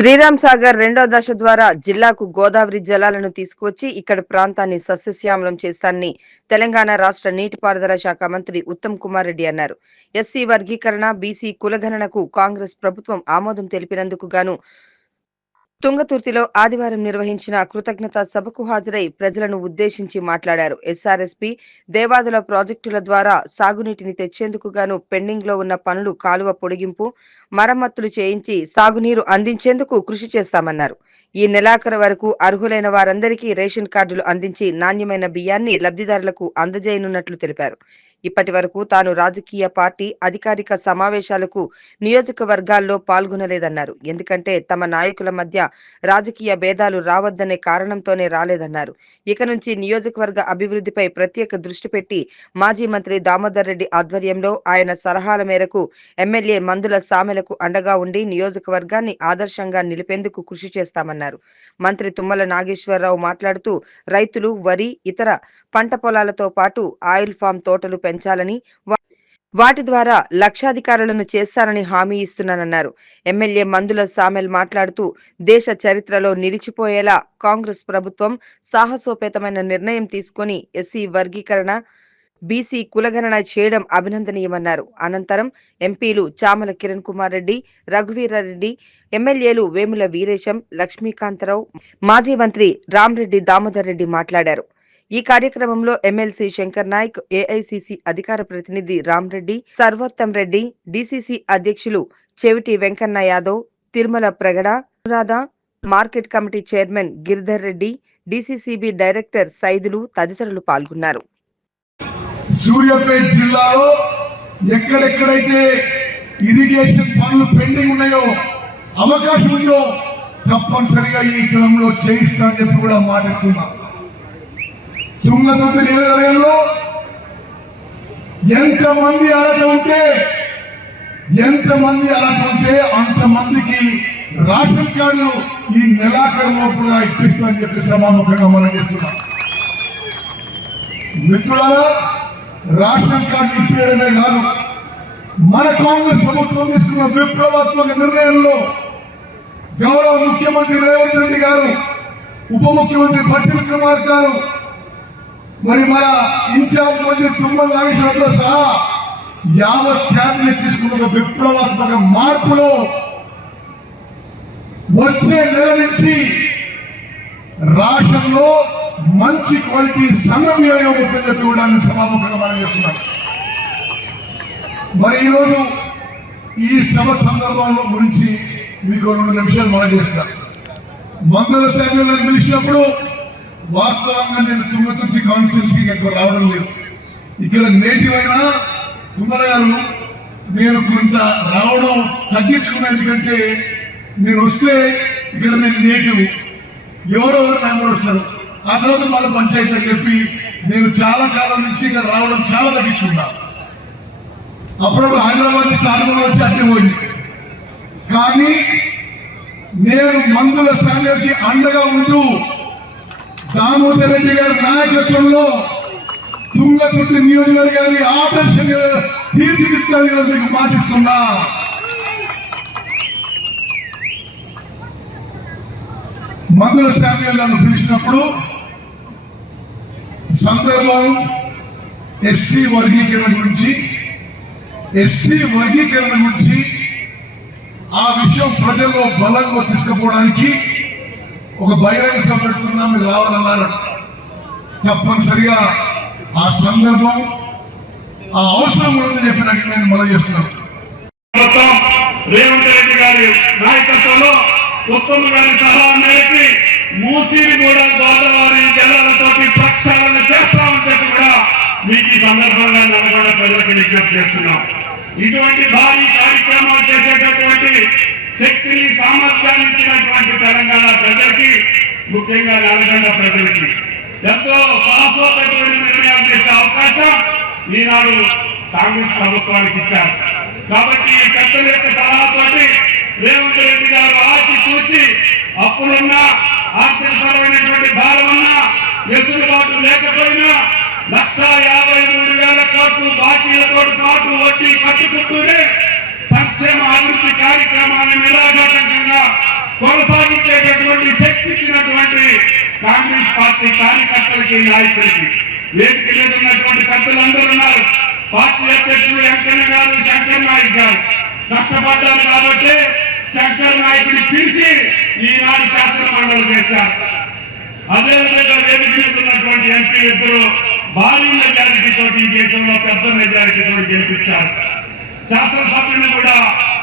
శ్రీరామ్ సాగర్ రెండో దశ ద్వారా జిల్లాకు గోదావరి జలాలను తీసుకువచ్చి ఇక్కడ ప్రాంతాన్ని సస్యశ్యామలం చేస్తానని తెలంగాణ రాష్ట్ర నీటిపారుదల శాఖ మంత్రి ఉత్తమ్ కుమార్ రెడ్డి అన్నారు. ఎస్సీ వర్గీకరణ బీసీ కులగణనకు కాంగ్రెస్ ప్రభుత్వం ఆమోదం తెలిపినందుకు గాను తుంగతుర్తిలో ఆదివారం నిర్వహించిన కృతజ్ఞత సభకు హాజరై ప్రజలను ఉద్దేశించి మాట్లాడారు. ఎస్ఆర్ఎస్పి దేవాదుల ప్రాజెక్టుల ద్వారా సాగునీటిని తెచ్చేందుకు గాను పెండింగ్లో ఉన్న పనులు కాలువ పొడిగింపు మరమ్మతులు చేయించి సాగునీరు అందించేందుకు కృషి చేస్తామన్నారు. ఈ నెలాఖరు వరకు అర్హులైన వారందరికీ రేషన్ కార్డులు అందించి నాణ్యమైన బియ్యాన్ని లబ్ధిదారులకు అందజేయనున్నట్లు తెలిపారు. ఇప్పటి వరకు తాను రాజకీయ పార్టీ అధికారిక సమావేశాలకు నియోజకవర్గాల్లో పాల్గొనలేదన్నారు. ఎందుకంటే తమ నాయకుల మధ్య రాజకీయ భేదాలు రావద్దనే కారణంతోనే రాలేదన్నారు. ఇక నుంచి నియోజకవర్గ అభివృద్ధిపై ప్రత్యేక దృష్టి పెట్టి మాజీ మంత్రి దామోదర్ రెడ్డి ఆధ్వర్యంలో ఆయన సలహాల మేరకు ఎమ్మెల్యే మందుల సామెలకు అండగా ఉండి నియోజకవర్గాన్ని ఆదర్శంగా నిలిపేందుకు కృషి చేస్తామన్నారు. మంత్రి తుమ్మల నాగేశ్వరరావు మాట్లాడుతూ రైతులు వరి ఇతర పంట పొలాలతో పాటు ఆయిల్ ఫామ్ తోటలు పెంచాలని వాటి ద్వారా లక్షాధికారులను చేస్తానని హామీ ఇస్తున్నానన్నారు. ఎమ్మెల్యే మందుల సామెల్ మాట్లాడుతూ దేశ చరిత్రలో నిలిచిపోయేలా కాంగ్రెస్ ప్రభుత్వం సాహసోపేతమైన నిర్ణయం తీసుకొని ఎస్సీ వర్గీకరణ బీసీ కులగణన చేయడం అభినందనీయమన్నారు. అనంతరం ఎంపీలు చామల కిరణ్ కుమార్ రెడ్డి రఘువీరారెడ్డి ఎమ్మెల్యేలు వేముల వీరేశం లక్ష్మీకాంతరావు మాజీ మంత్రి రామ్రెడ్డి దామోదర్ రెడ్డి మాట్లాడారు. ఈ కార్యక్రమంలో ఎమ్మెల్సీ శంకర్ నాయక్ ఏఐసిసి అధికార ప్రతినిధి రామ్రెడ్డి సర్వోత్తం రెడ్డి డిసిసి అధ్యక్షులు Cheviti Venkanna Yadav Tirumala Pragada Anuradha market committee chairman Giridhar Reddy DCCB director Saidulu తదితరులు పాల్గొన్నారు. సూర్యాపేట జిల్లాలో ఎక్కడెక్కడైతే ఇరిగేషన్ పనులు పెండింగ్ ఉన్నాయో అవకాశం ఉందో తప్పనిసరిగా ఈ క్రమంలో చేయిస్తా అని చెప్పి కూడా మాటిస్తున్నా. తుంగతుర్తి నియోజకవర్గంలో ఎంతమంది అర్హత ఉంటే ఎంతమంది అర్హత ఉంటే అంతమందికి రేషన్ కార్డులు ఈ నెలాఖరు లోపుగా ఇప్పిస్తామని చెప్పి సమాముఖంగా మనం చెప్తున్నాం. మిత్రులారా రేషన్ కార్డు ఇప్పించడమే కాదు మన కాంగ్రెస్ ప్రభుత్వం తీసుకున్న విప్లవాత్మక నిర్ణయంలో గౌరవ ముఖ్యమంత్రి రేవంత్ రెడ్డి గారు ఉప ముఖ్యమంత్రి భట్టి విక్రమార్ గారు మరి మన ఇన్ఛార్జ్ మంత్రి తుమ్మల నాగేశ్వరతో సహా యావత్ క్యాబినెట్ తీసుకున్న ఒక విప్లవాత్మక మార్పులో వచ్చే నెల నుంచి రాష్ట్రంలో మంచి క్వాలిటీ సమన్వయం అవుతుందని చెప్పి కూడా నేను చెప్తున్నాను మరి ఈరోజు ఈ సభ సందర్భంలో గురించి మీకు రెండు నిమిషాలు మనం చేస్తా. మందల సేవలను పిలిచినప్పుడు వాస్తవంగా నేను తుమ్మతుర్తి కాన్స్టిట్యున్సీకి ఎక్కువ రావడం లేదు. ఇక్కడ నేటివ్ అయినా తుమ్మరగారు నేను కొంత రావడం తగ్గించుకున్నాను ఎందుకంటే నేను వస్తే ఇక్కడ నేను నేటివ్. ఎవరో ఎవరు కూడా వస్తారు. ఆ తర్వాత మళ్ళీ పంచాయతీ అని చెప్పి నేను చాలా కాలం నుంచి ఇక్కడ రావడం చాలా తగ్గించుకున్నా. అప్పుడప్పుడు హైదరాబాద్ నుంచి వచ్చి అద్దె కానీ నేను మందుల సంఘానికి అండగా ఉంటూ దామోదర్ రెడ్డి గారి నాయకత్వంలో తుంగతుర్తి నియోజకవర్గాన్ని ఆదర్శంగా తీర్చిదిద్దాలి ఈరోజు మీకు పాటిస్తున్నా మందుల శామ్యాలు నన్ను పిలిచినప్పుడు సందర్భం ఎస్సీ వర్గీకరణ గురించి ఎస్సీ వర్గీకరణ గురించి ఆ విషయం ప్రజల్లో బలంగా తీసుకుపోవడానికి ఒక బహిరంగ సభ పెడుతున్నా మీరు రావాలన్నారు. తప్పనిసరిగా ఆ సందర్భం ఆ అవసరం ఉందని చెప్పి నాకు నేను మనం చేస్తున్నాను. రేవంత్ రెడ్డి గారి నాయకత్వంలో ఉత్తమ్ గారి సహా మేరకు మూసీని కూడా గోదావరి జలాలతో ప్రక్షాళన చేస్తామని చెప్పి కూడా మీకు ఈ సందర్భంగా నల్గొండ ప్రజలకు విజ్ఞప్తి చేస్తున్నాం. ఇటువంటి భారీ కార్యక్రమాలు చేసేటటువంటి శక్తిని సామర్థ్యాన్ని ఇచ్చినటువంటి తెలంగాణ ప్రజలకి ముఖ్యంగా నల్గొండ ప్రజలకి ఎంతో శాశ్వతమైన నిర్ణయాలు చేసే అవకాశం ఈనాడు కాంగ్రెస్ ప్రభుత్వానికి ఇచ్చారు. కాబట్టి ఈ పెద్దల యొక్క సలహాతోటి రేవంత్ రెడ్డి గారు ఆచి చూచి అప్పుడున్నా ఆర్థికపరమైనటువంటి భారం ఉన్నా వెసులుబాటు లేకపోయినా లక్ష యాభై మూడు వేల కోట్లు బాకీలతో పాటు వడ్డీ కట్టుకుంటూనే సంక్షేమ అభివృద్ధి కార్యక్రమాన్ని నిరాఘాటంగా కొనసాగించేటటువంటి శక్తి ఇచ్చినటువంటి కాంగ్రెస్ పార్టీ కార్యకర్తలకి నాయకులకి. వేదిక మీద ఉన్నటువంటి పెద్దలందరూ ఉన్నారు. పార్టీ అధ్యక్షుడు వెంకన్న గారు శంకర్ నాయక్ గారు. కష్టపడ్డారు కాబట్టి శంకర్ నాయకుని పిలిచి ఈనాడు శాసన మండలి చేశారు. అదేవిధంగా వేదిక మీద ఉన్నటువంటి ఎంపీ ఇద్దరు భారీ మెజారిటీ తోటి ఈ దేశంలో పెద్ద మెజారిటీ తోటి గెలిపించారు. శాసనసభ్యులు కూడా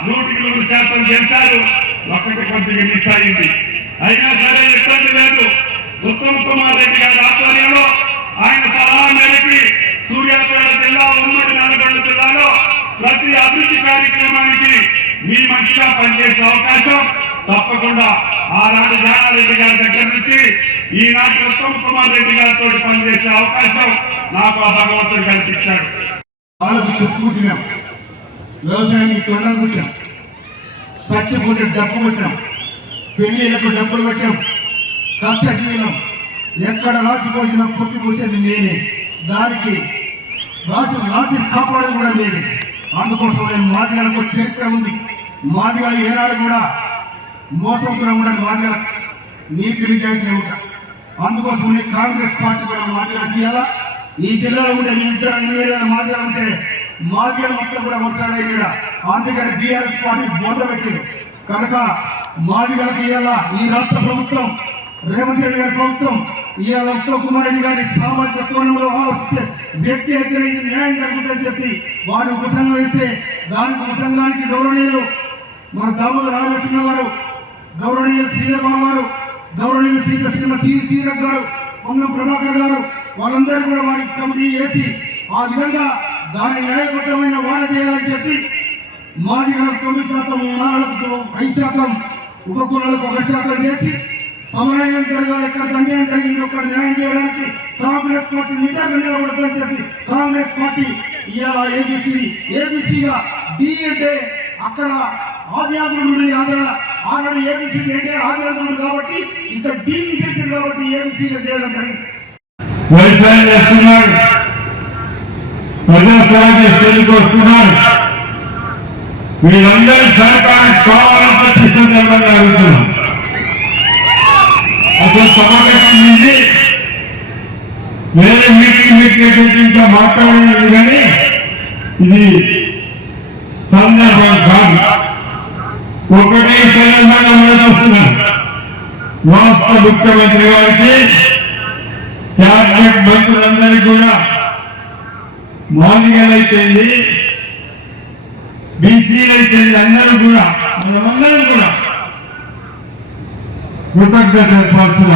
నూటికి నూరు శాతం గెలిచారు. ఒక్కటి కొద్దిగా మిస్ అయింది. అయినా సరే ఇబ్బంది లేదు. ఉత్తమ్ కుమార్ రెడ్డి గారి ఆధ్వర్యంలో ఆయన సలహా మేరకి సూర్యాపేట జిల్లా ఉమ్మడి నల్గొండ జిల్లాలో ప్రతి అభివృద్ధి కార్యక్రమానికి మీ మంచిగా పనిచేసే అవకాశం తప్పకుండా ఆనాడు జానారెడ్డి గారి దగ్గర నుంచి ఈనాటి ఉత్తమ్ కుమార్ రెడ్డి గారితో పనిచేసే అవకాశం నాకు ఆ భగవంతుడు కల్పించాడు. చెప్పుకుంటున్నాం వ్యవసాయానికి తొండ కొట్టాం. సత్యపూట డబ్బు కొట్టాం. పెళ్ళిళ్ళకు డబ్బులు పెట్టాం కష్టజీవనం ఎక్కడ రాసిపోసిన పొత్తి పోసేది నేనే. దానికి రాసి రాసి కాపాడడం కూడా నేనే. అందుకోసం నేను మాదిగలకు చరిత్ర ఉంది. మాదిగాలు ఏనాడు కూడా మోసం కూడా ఉండదు మాదిగల నీతి నిజాయితీ ఉంటా. అందుకోసం నేను కాంగ్రెస్ పార్టీ కూడా మాదిగా తీయాలా? ఈ జిల్లాలో ఉండే మీ ఇద్దరు ఎనిమిది వేల ఉంటే మాదిగలు మొత్తం కూడా వచ్చాడు ఇక్కడ. అందుకని బీఆర్ఎస్ పార్టీ బోధ పెట్టింది. కనుక మాదిగలకు ఇవాళ ఈ రాష్ట్ర ప్రభుత్వం రేవంత్ రెడ్డి గారి ప్రభుత్వం ఇవాళ ఉత్తమ్ కుమార్ రెడ్డి గారి సామాజిక కోణంలో ఆలోచించే వ్యక్తి అయితే ఇది న్యాయం జరుగుతుందని చెప్పి వారు ఉపసంగం వేస్తే దానికి ఉపసంగానికి గౌరవనీయులు మన దామోదర రామలక్ష్మణ గారు గౌరవనీయులు శ్రీధర్బాబు గారు గౌరవనీయులు శ్రీ శ్రీమ సి శ్రీరథ్ గారు పొన్నం ప్రభాకర్ గారు వాళ్ళందరూ కూడా వారికి కమిటీ వేసి ఆ విధంగా దాని న్యాయబద్ధమైన వాడ చేయాలని చెప్పి మాది తొమ్మిది శాతం నాలుగు ఐదు శాతం ఉపకులాలకు ఒక శాతం చేసి సమన్వయం జరగాలి ఎక్కడ అన్యాయం జరిగింది ఒక న్యాయం చేయడానికి కాంగ్రెస్ పార్టీ నిజంగా నిలబడుతుందని చెప్పి కాంగ్రెస్ పార్టీ ఇవాళ ఏబిసి ఏబిసిగా డి అంటే అక్కడ ఆదియాగుడు ఆంధ్ర ఆనాడు ఏబిసి అంటే ఆదియాగుడు కాబట్టి ఇక్కడ డి తీసేసింది కాబట్టి ఏబిసిగా చేయడం జరిగింది. వ్యవసాయం చేస్తున్నాడు ప్రజాసేవ చేసేందుకు వస్తున్నాడు వీళ్ళందరి సహకారం కావాలని చెప్పి సందర్భంగా అడుగుతున్నాం అసలు సమావేశం వేరే మీటింగ్ మీటింగ్ ఇంకా మాట్లాడలేదు కానీ ఇది సందర్భం కాదు ఒకటే సందర్భంగా ఉండదొస్తున్నాను రాష్ట్ర ముఖ్యమంత్రి గారికి క్యాబినెట్ మంత్రులందరికీ కూడా మాదిగలైతేంది బీసీలైతేంది అందరూ కూడా మనమందరం కూడా కృతజ్ఞత చెప్పాల్సిన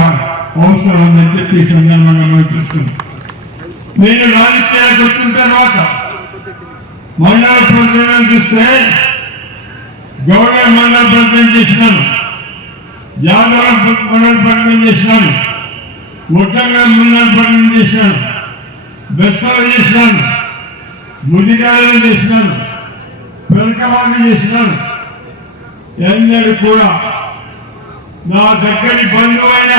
అవసరం ఉందని చెప్పి ఈ సందర్భంగా మనం చూస్తున్నాం. నేను రాజకీయాలకు వచ్చిన తర్వాత మండల ప్రజలను చూస్తే గౌడ మండల ప్రజలు చేసినాను యాదవ మండల ప్రజలు చేసినాను ముఖ్యంగా మండల ప్రజలు చేసినాను బెస్తలు చేసినాను. ముదిగాలను చేసినాను పెరకవాణి చేసినాను. ఎందరు కూడా నా దగ్గరి బంధువైన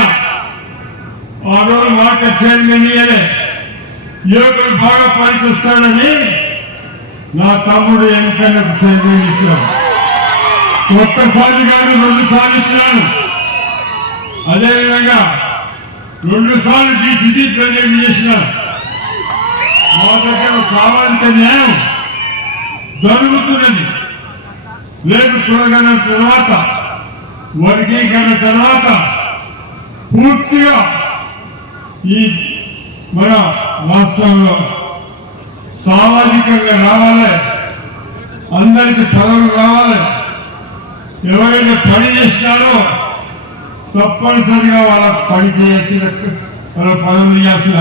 ఆ రోజు మాట చైర్మన్ ఇయ్యలే యువకుడు బాగా పనికొస్తాడని నా తమ్ముడు వెనకన్నకు చైర్మన్ ఇచ్చాడు ఒక్కసారి కాదు రెండు సార్లు ఇచ్చినాను. అదేవిధంగా రెండు సార్లు డిసిసి ప్రెసిడెంట్ చేసినాను. మా దగ్గర సామాజిక న్యాయం జరుగుతున్నది. లేదు చూడగల తర్వాత వర్గీకరణ తర్వాత పూర్తిగా ఈ మన రాష్ట్రంలో సామాజికంగా రావాలి అందరికి పదవులు రావాలి. ఎవరైతే పని చేసినారో తప్పనిసరిగా వాళ్ళ పని చేయాల్సిన వాళ్ళ పదవులు చేయాల్సిన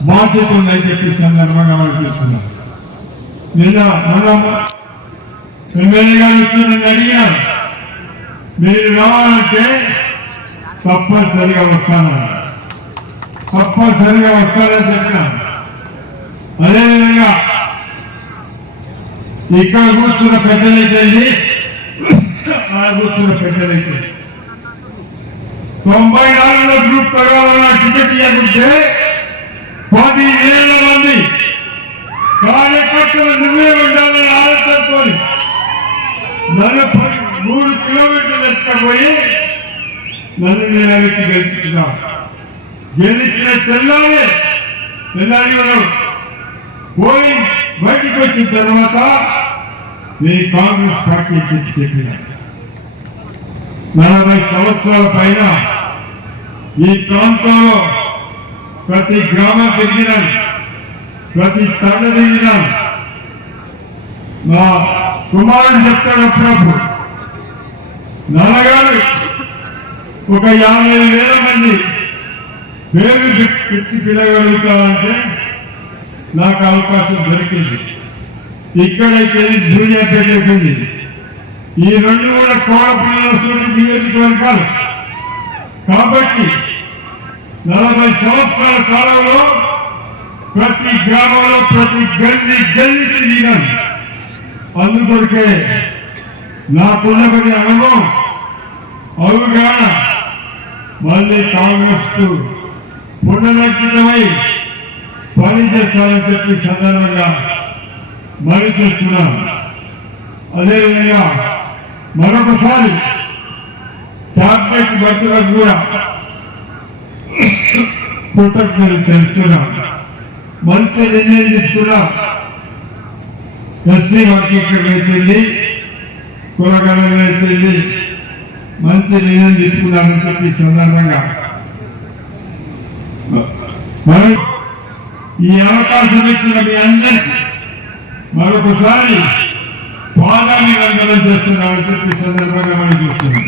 బాధ్యత ఉందని చెప్పి సందర్భంగా మనం చూస్తున్నాం. నిన్న మనం ఎమ్మెల్యే గారు వచ్చి నన్ను మీరు రావాలంటే తప్పనిసరిగా వస్తానని తప్పనిసరిగా వస్తానని చెప్పాను. అదేవిధంగా ఇక్కడ కూర్చున్న పెద్దలైతే అలా కూర్చున్న పెద్దలైతే. తొంభై నాలుగులో గ్రూప్ ప్రకారం టికెట్ ఇవ్వకుంటే పది వేల మంది కార్యకర్తలు నువ్వే ఉండాలని ఆలోచనతో నన్ను పది మూడు కిలోమీటర్లు ఎత్తుకపోయి నన్ను నేను వెనక్కి గెలిపించిన. గెలిచిన తెల్లారి తెల్లారి మనం పోయి బయటికి వచ్చిన తర్వాత నేను కాంగ్రెస్ పార్టీ చెప్పి చెప్పిన. నలభై సంవత్సరాల పైన ఈ ప్రాంతంలో ప్రతి గ్రామం తిరిగినాను ప్రతి తండ తిరిగినాను మా కుమారుడు చెప్తాడు ప్రభు నాన్నగారు ఒక యాభై వేల మంది పేరు పెట్టి పిలగలుగుతామంటే నాకు అవకాశం దొరికింది. ఇక్కడైతే సూర్యాపేట అయిపోయింది. ఈ రెండు కూడా కోడపిల్లల నియోజకవర్గాలు. కాబట్టి నలభై సంవత్సరాల కాలంలో ప్రతి గ్రామంలో ప్రతి గల్లి గల్లి తిరిగినాను అందుకొరకే నాకున్న కొన్ని అనుభవం అవుగాన మళ్ళీ కాంగ్రెస్కు పునరంకితమై పనిచేస్తానని చెప్పి సందర్భంగా మరి చేస్తున్నాను. అదేవిధంగా మరొకసారి ట్యాబ్లెట్ మంత్రులకు కూడా కృతజ్ఞతలు తెలుస్తున్నాను మంచి నిర్ణయం తీసుకున్నా. ఎస్సీ వర్గీకరణ అయితేంది కులగణన అయితేంది మంచి నిర్ణయం తీసుకున్నారని చెప్పి సందర్భంగా. మరి ఈ అవకాశం ఇచ్చిన మీ అందరికీ మరొకసారి పాదాన్ని వందనం చేస్తున్నామని చెప్పి సందర్భంగా మనం చూస్తున్నాం.